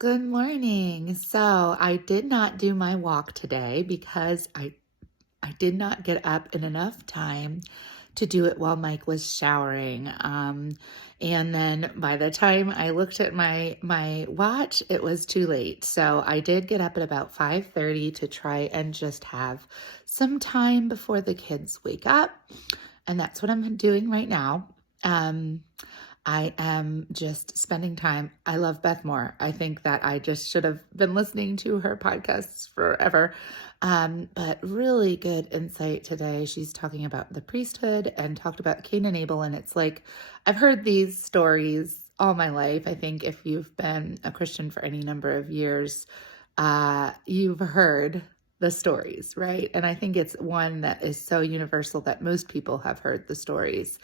Good morning. So I did not do my walk today because I did not get up in enough time to do it while Mike was showering. And then by the time I looked at my watch, it was too late. So I did get up at about 5:30 to try and just have some time before the kids wake up. And that's what I'm doing right now. Um, I am just spending time. I love Beth Moore. I think that I just should have been listening to her podcasts forever. But really good insight today. She's talking about the priesthood and talked about Cain and Abel. And it's like, I've heard these stories all my life. I think if you've been a Christian for any number of years, you've heard the stories, right? And I think it's one that is so universal that most people have heard the stories.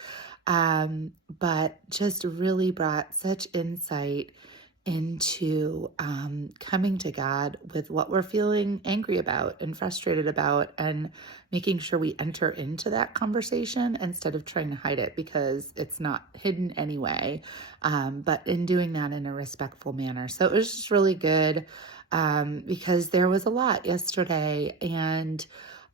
But just really brought such insight into coming to God with what we're feeling angry about and frustrated about, and making sure we enter into that conversation instead of trying to hide it because it's not hidden anyway, but in doing that in a respectful manner. So it was just really good because there was a lot yesterday, and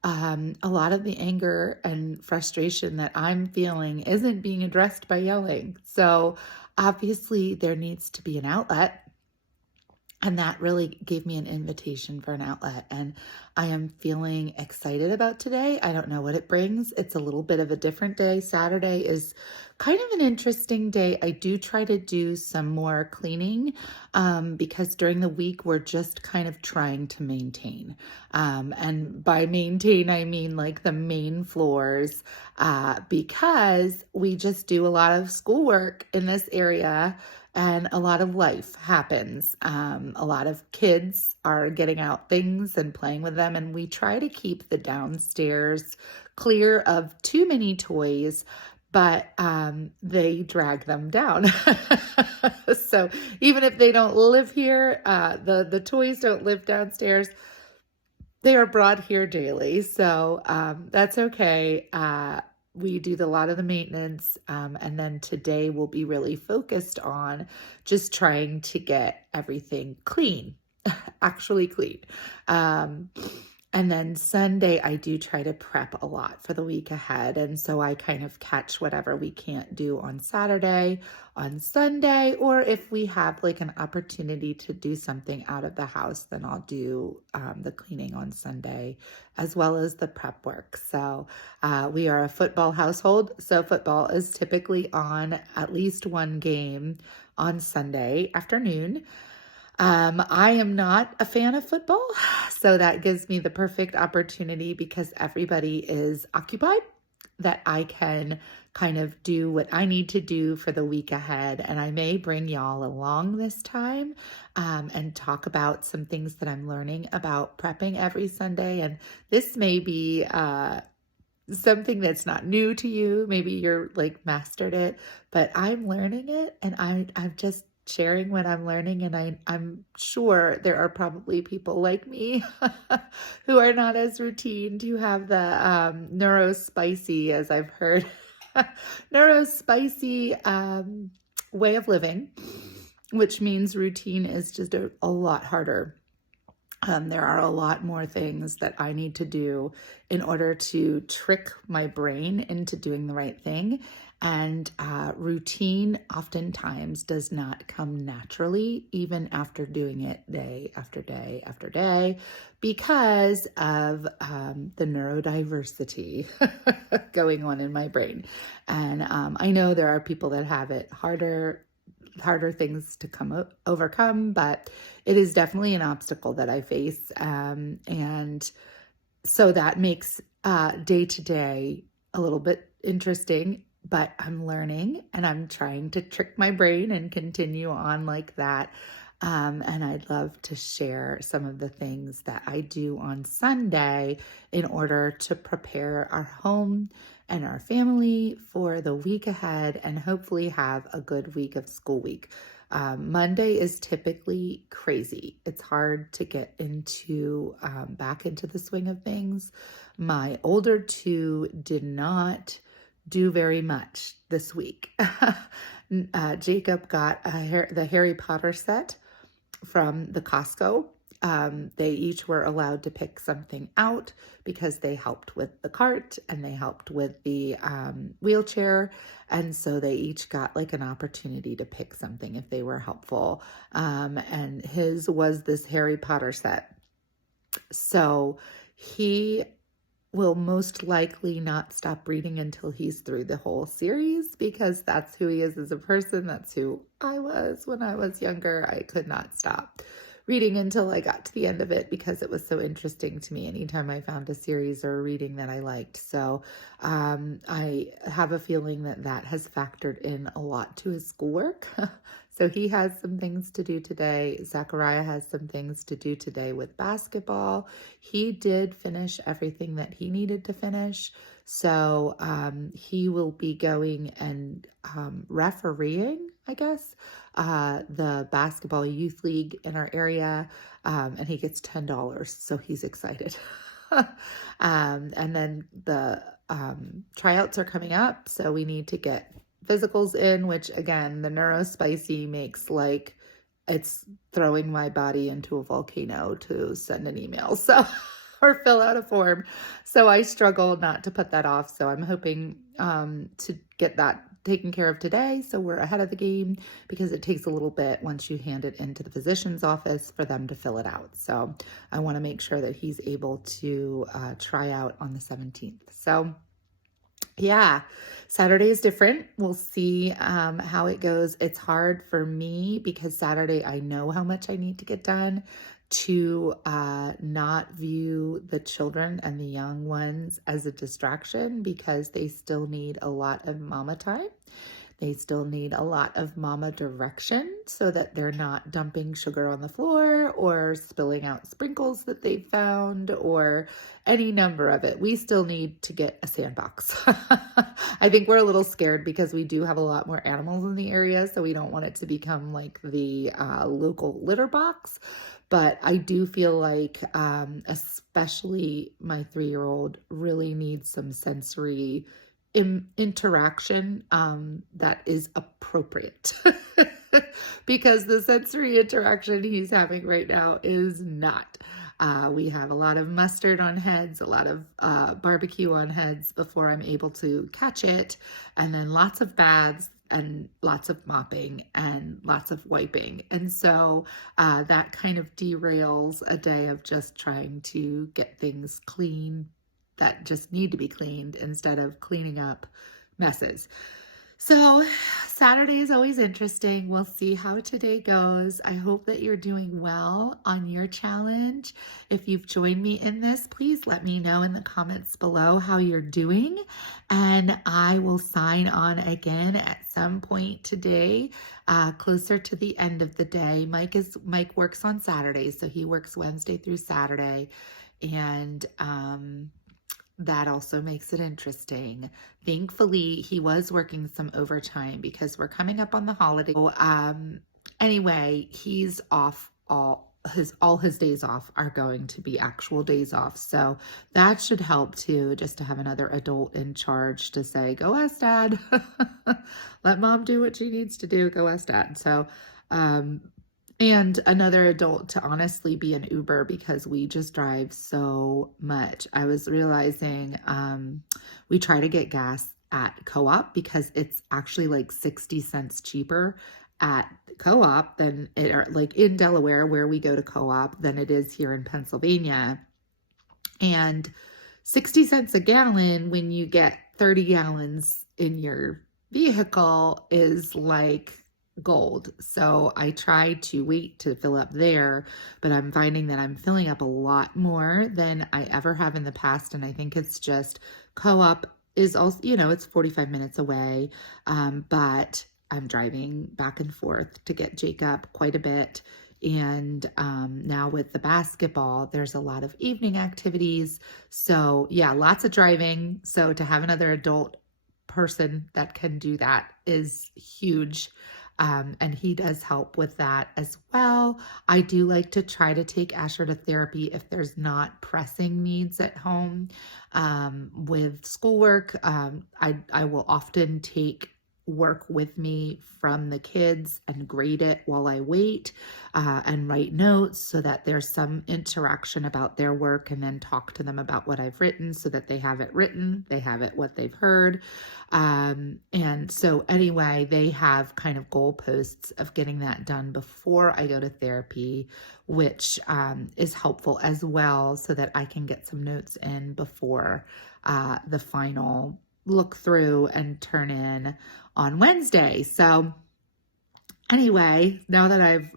a lot of the anger and frustration that I'm feeling isn't being addressed by yelling. So obviously there needs to be an outlet. And that really gave me an invitation for an outlet. And I am feeling excited about today. I don't know what it brings. It's a little bit of a different day. Saturday is kind of an interesting day. I do try to do some more cleaning because during the week, we're just kind of trying to maintain. And by maintain, I mean like the main floors because we just do a lot of schoolwork in this area. And a lot of life happens. A lot of kids are getting out things and playing with them, and we try to keep the downstairs clear of too many toys, but they drag them down. So even if they don't live here, the toys don't live downstairs. They are brought here daily, so that's okay. We do a lot of the maintenance, and then today we'll be really focused on just trying to get everything clean, actually clean. And then Sunday, I do try to prep a lot for the week ahead. And so I kind of catch whatever we can't do on Saturday, on Sunday, or if we have like an opportunity to do something out of the house, then I'll do the cleaning on Sunday as well as the prep work. So we are a football household. So football is typically on at least one game on Sunday afternoon. I am not a fan of football, so that gives me the perfect opportunity because everybody is occupied, that I can kind of do what I need to do for the week ahead. And I may bring y'all along this time and talk about some things that I'm learning about prepping every Sunday. And this may be something that's not new to you. Maybe you're like mastered it, but I'm learning it, and I'm just sharing what I'm learning. And I'm sure there are probably people like me who are not as routined, who have the neurospicy, as I've heard, neurospicy way of living, which means routine is just a lot harder. There are a lot more things that I need to do in order to trick my brain into doing the right thing. And routine oftentimes does not come naturally, even after doing it day after day after day, because of the neurodiversity going on in my brain. And I know there are people that have it harder things to overcome, but it is definitely an obstacle that I face. And so that makes day to day a little bit interesting, but I'm learning and I'm trying to trick my brain and continue on like that. And I'd love to share some of the things that I do on Sunday in order to prepare our home and our family for the week ahead and hopefully have a good week of school week. Monday is typically crazy. It's hard to get into back into the swing of things. My older two did not do very much this week. Jacob got the Harry Potter set, from the Costco. They each were allowed to pick something out because they helped with the cart and they helped with the wheelchair. And so they each got like an opportunity to pick something if they were helpful. And his was this Harry Potter set. So he will most likely not stop reading until he's through the whole series because that's who he is as a person. That's who I was when I was younger. I could not stop reading until I got to the end of it because it was so interesting to me anytime I found a series or a reading that I liked. So I have a feeling that that has factored in a lot to his schoolwork. So he has some things to do today. Zachariah has some things to do today with basketball. He did finish everything that he needed to finish. So he will be going and refereeing, I guess, the basketball youth league in our area. And he gets $10. So he's excited. And then the tryouts are coming up. So we need to get physicals in, which again, the neurospicy makes like it's throwing my body into a volcano to send an email. So or fill out a form. So I struggle not to put that off. So I'm hoping to get that taken care of today. So we're ahead of the game because it takes a little bit once you hand it into the physician's office for them to fill it out. So I want to make sure that he's able to try out on the 17th. So yeah, Saturday is different. We'll see how it goes. It's hard for me because Saturday I know how much I need to get done to not view the children and the young ones as a distraction because they still need a lot of mama time. They still need a lot of mama direction so that they're not dumping sugar on the floor or spilling out sprinkles that they found or any number of it. We still need to get a sandbox. I think we're a little scared because we do have a lot more animals in the area, so we don't want it to become like the local litter box. But I do feel like especially my 3-year-old really needs some sensory interaction that is appropriate because the sensory interaction he's having right now is not. We have a lot of mustard on heads, a lot of barbecue on heads before I'm able to catch it, and then lots of baths and lots of mopping and lots of wiping. And so that kind of derails a day of just trying to get things clean that just need to be cleaned instead of cleaning up messes. So Saturday is always interesting. We'll see how today goes. I hope that you're doing well on your challenge. If you've joined me in this, please let me know in the comments below how you're doing. And I will sign on again at some point today, closer to the end of the day. Mike works on Saturdays, so he works Wednesday through Saturday. And that also makes it interesting. Thankfully, he was working some overtime because we're coming up on the holiday. So, anyway, he's off all his days off are going to be actual days off. So that should help too, just to have another adult in charge to say, go ask dad. Let mom do what she needs to do. Go ask dad. So, and another adult to honestly be an Uber because we just drive so much. I was realizing we try to get gas at Co-op because it's actually like 60 cents cheaper at Co-op than it, or like in Delaware where we go to Co-op than it is here in Pennsylvania. And 60 cents a gallon when you get 30 gallons in your vehicle is like gold. So I try to wait to fill up there, but I'm finding that I'm filling up a lot more than I ever have in the past. And I think it's just Co-op is also, it's 45 minutes away. But I'm driving back and forth to get Jacob quite a bit. And now with the basketball, there's a lot of evening activities. So yeah, lots of driving. So to have another adult person that can do that is huge. And he does help with that as well. I do like to try to take Asher to therapy if there's not pressing needs at home. With schoolwork, I will often take work with me from the kids and grade it while I wait, and write notes so that there's some interaction about their work, and then talk to them about what I've written so that they have it written, they have it what they've heard. And so anyway, they have kind of goalposts of getting that done before I go to therapy, which is helpful as well, so that I can get some notes in before the final look through and turn in on Wednesday. So anyway, now that I've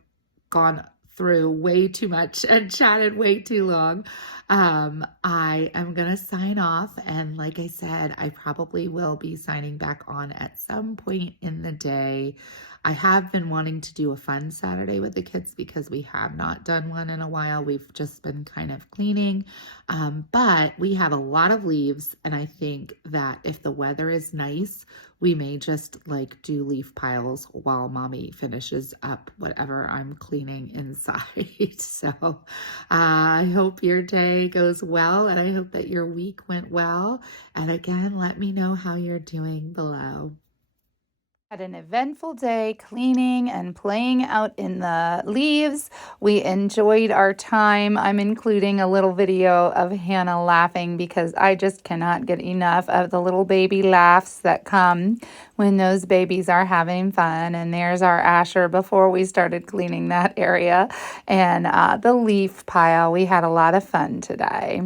gone through way too much and chatted way too long, I am going to sign off. And like I said, I probably will be signing back on at some point in the day. I have been wanting to do a fun Saturday with the kids because we have not done one in a while. We've just been kind of cleaning, but we have a lot of leaves, and I think that if the weather is nice, we may just like do leaf piles while mommy finishes up whatever I'm cleaning inside. So I hope your day goes well, and I hope that your week went well. And again, let me know how you're doing below. Had an eventful day cleaning and playing out in the leaves. We enjoyed our time. I'm including a little video of Hannah laughing because I just cannot get enough of the little baby laughs that come when those babies are having fun. And there's our Asher before we started cleaning that area, and the leaf pile. We had a lot of fun today.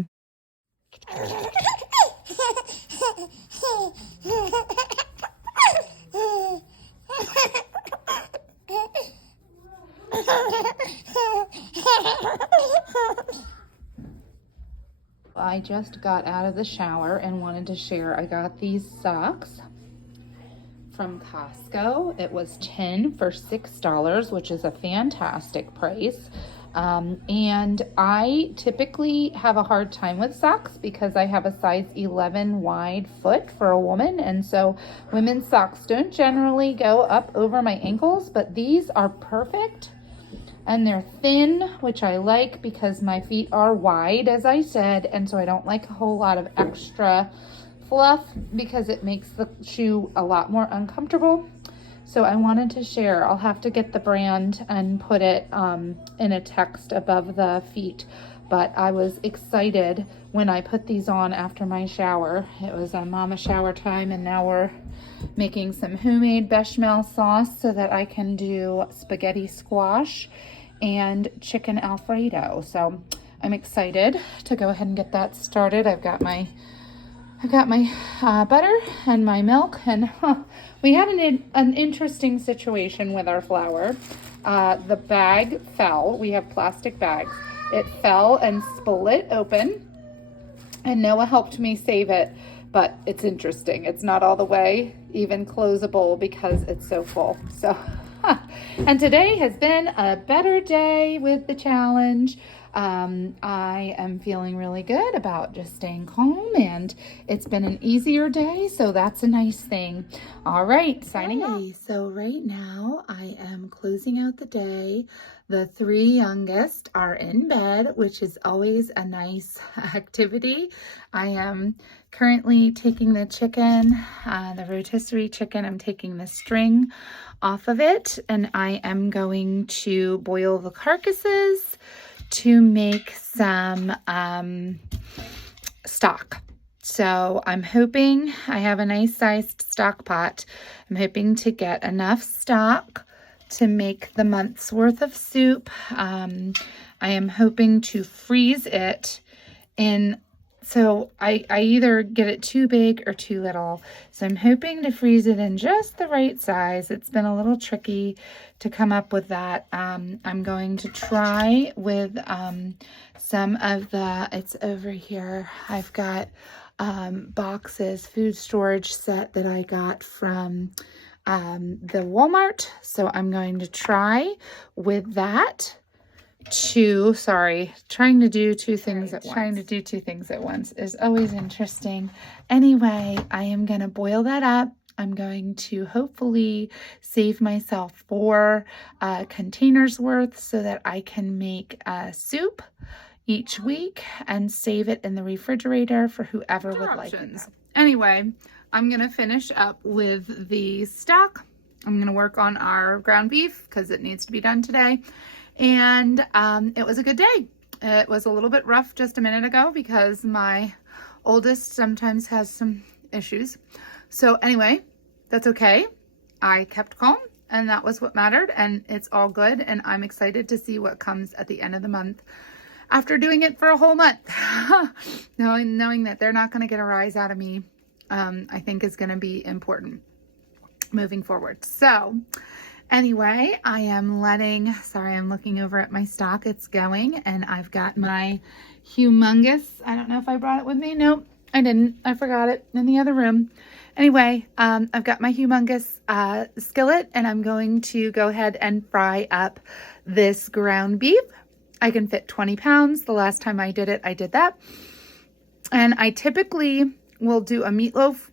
I just got out of the shower and wanted to share. I got these socks from Costco. It was 10 for $6, which is a fantastic price. And I typically have a hard time with socks because I have a size 11 wide foot for a woman. And so women's socks don't generally go up over my ankles, but these are perfect. And they're thin, which I like because my feet are wide, as I said, and so I don't like a whole lot of extra fluff because it makes the shoe a lot more uncomfortable. So I wanted to share. I'll have to get the brand and put it in a text above the feet. But I was excited when I put these on after my shower. It was a mama shower time, and now we're making some homemade bechamel sauce so that I can do spaghetti squash and chicken Alfredo. So I'm excited to go ahead and get that started. I've got my butter and my milk, and we had an interesting situation with our flour. The bag fell. We have plastic bags. It fell and split open, and Noah helped me save it, but it's interesting. It's not all the way even closable because it's so full. So, and today has been a better day with the challenge. I am feeling really good about just staying calm, and it's been an easier day, so that's a nice thing. All right, signing off. So right now I am closing out the day. The 3 youngest are in bed, which is always a nice activity. I am currently taking the chicken, the rotisserie chicken. I'm taking the string off of it, and I am going to boil the carcasses to make some stock. So I'm hoping I have a nice sized stock pot. I'm hoping to get enough stock to make the month's worth of soup. I am hoping to freeze it in, so I either get it too big or too little. So I'm hoping to freeze it in just the right size. It's been a little tricky to come up with that. I'm going to try with some of the, it's over here. I've got boxes, food storage set that I got from the Walmart. So I'm going to try with that. Trying to do two things at once. Trying to do two things at once is always interesting. Anyway, I am going to boil that up. I'm going to hopefully save myself 4 containers worth so that I can make soup each week and save it in the refrigerator for whoever would like it. Anyway, I'm gonna finish up with the stock. I'm gonna work on our ground beef because it needs to be done today. And it was a good day. It was a little bit rough just a minute ago because my oldest sometimes has some issues. So anyway, that's okay. I kept calm and that was what mattered, and it's all good. And I'm excited to see what comes at the end of the month after doing it for a whole month. knowing that they're not going to get a rise out of me, I think is going to be important moving forward. So anyway, I'm looking over at my stock. It's going, and I've got my humongous, I don't know if I brought it with me. Nope, I didn't. I forgot it in the other room. Anyway, I've got my humongous skillet, and I'm going to go ahead and fry up this ground beef. I can fit 20 pounds. The last time I did it, I did that. And I typically will do a meatloaf,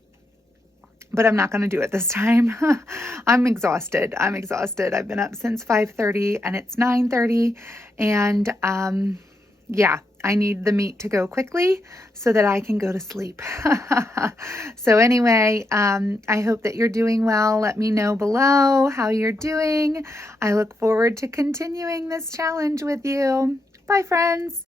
but I'm not going to do it this time. I'm exhausted. I've been up since 5:30 and it's 9:30. And yeah, I need the meat to go quickly so that I can go to sleep. So anyway, I hope that you're doing well. Let me know below how you're doing. I look forward to continuing this challenge with you. Bye, friends.